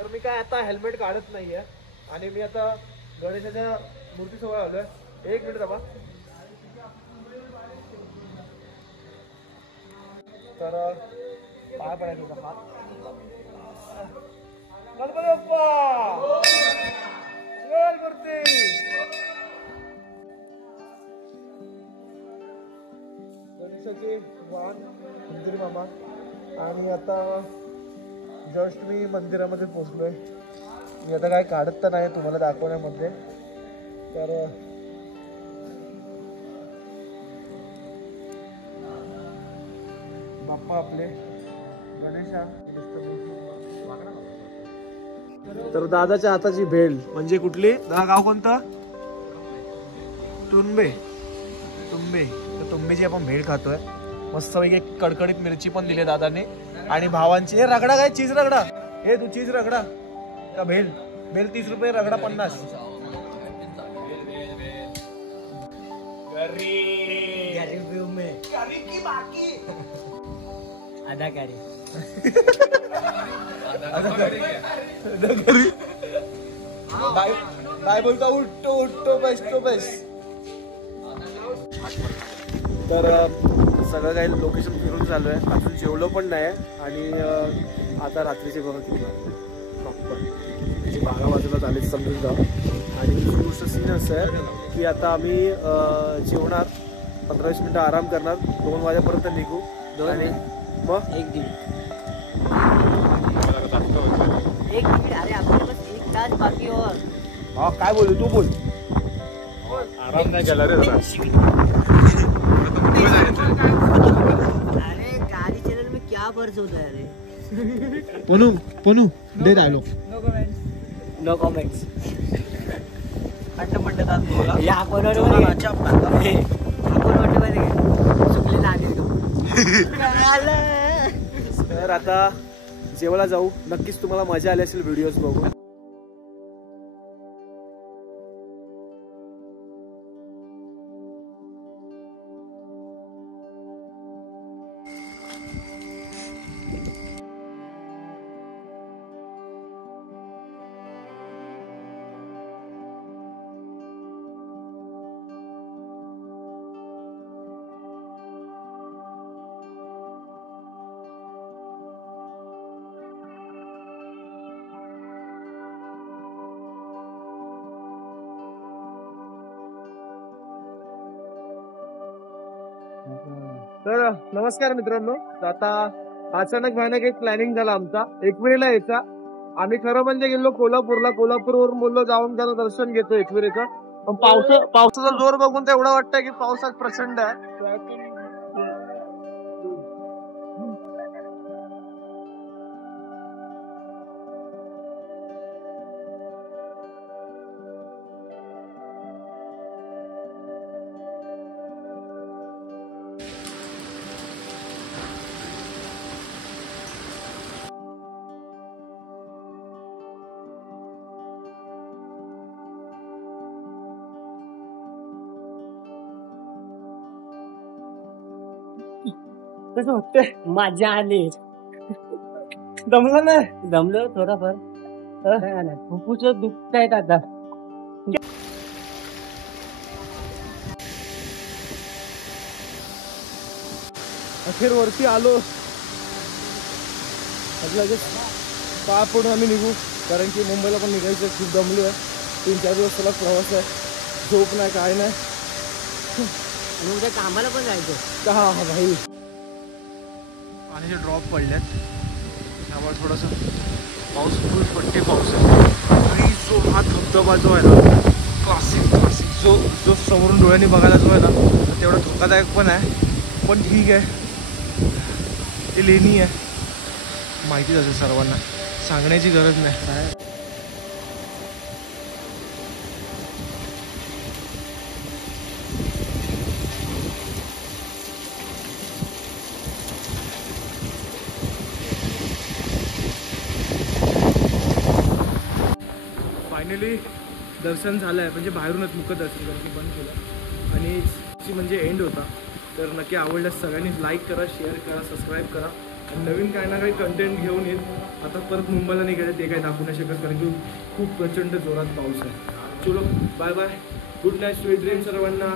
तर मी काय आता हेल्मेट काढत नाहीये आणि मी आता गणेशाच्या मूर्तीसमोर आलोय. एक मिनिट थांबा. तर पाय पडायचं होता हात. गणपती बाप्पा जय मूर्ती. गणेशाची वाहन मंदिर मामा. आणि आता जस्ट मी मंदिरामध्ये पोहोचलोय. मी आता काय काढत तर नाही तुम्हाला दाखवण्यामध्ये. तर बाप्पा आपले गणेशा. तर दादाच्या हाताची भेल म्हणजे कुठली? दादा गाव कोणतं? तुंबे. तुंबे. तर तुंबेची आपण भेल खातोय. मस्त पैकी कडकडीत मिरची पण दिली दादाने. आणि भावांची हे रगडा काय चीज रगडा. हे तू चीज रगडा का भेल? भेल 30 रुपये रगडा 50. काय बोलता? उठतो उठतो बेसतो बेस. तर सगळं काही लोकेशन फिरून चालू आहे. अजून जेवलो पण नाही. आणि आता रात्रीचे बघा किती प्रॉपर 12 वाजेला झाले समजून जा. आणि दुसरी गोष्ट सीन असं आहे की आता आम्ही जेवणार, 15-20 मिनटं आराम करणार, 2 वाजेपर्यंत निघू. आणि मग 1 दीड अरे आपल्याला बस 1 तास बाकी हो. हा काय बोलू तू बोल. आराम नाही केला रे. अरे गाड़ी चलने में क्या फर्ज होता है रे. पनू दे डायलॉग. No comments. या आपण सुकलेला आले. तर आता जेवायला जाऊ. नक्कीच तुम्हाला मजा आली असेल व्हिडिओज बघून. तर नमस्कार मित्रांनो. आता अचानक भयानक एक प्लॅनिंग झाला आमचा एकविरेला यायचा. आम्ही खरं म्हणजे गेलो कोल्हापूरला. कोल्हापूरवरून बोललो जाऊन त्याचं दर्शन घेतो एकविरेचं. पण पावसाचा जोर बघून तर एवढं वाटतंय की पाऊस आज प्रचंड आहे. कसं वाटतंय? मजा आली. दमलं नाही? दमलो थोडाफार. फुफ्फुस दुखतायत आता. अखेर वरती आलो. लगेच पाय पडून आम्ही निघू. कारण की मुंबईला पण निघायचं. खूप दमलो आहे. 3-4 दिवस त्याला प्रवास आहे. झोप नाही काय नाही. आणि उद्या कामाला पण जायचं. हा हा भाई. पाण्याचे ड्रॉप पडलेत त्यामुळे थोडंसं पाऊस फुल पट्टे पाऊस आहे. जो हा धबधबा जो आहे ना क्लासिक जो समोरून डोळ्यांनी बघायला जो आहे ना तेवढा धोकादायक पण आहे. पण ठीक आहे. ते लेणी आहे. माहितीच असेल सर्वांना. सांगण्याची गरज नाही. फायनली दर्शन झालं आहे. म्हणजे बाहेरूनच मुख दर्शन कारण की बंद केलं. आणि म्हणजे एंड होता. तर नक्की आवडल्यास सगळ्यांनी लाईक करा, शेअर करा, सबस्क्राईब करा. आणि नवीन काही ना काही कंटेंट घेऊन येईल. आता परत मुंबईला निघायचं ते काही दाखवू नाही शकत कारण की खूप प्रचंड जोरात पाऊस आहे. चलो bye bye, good night, sweet dream सर्वांना.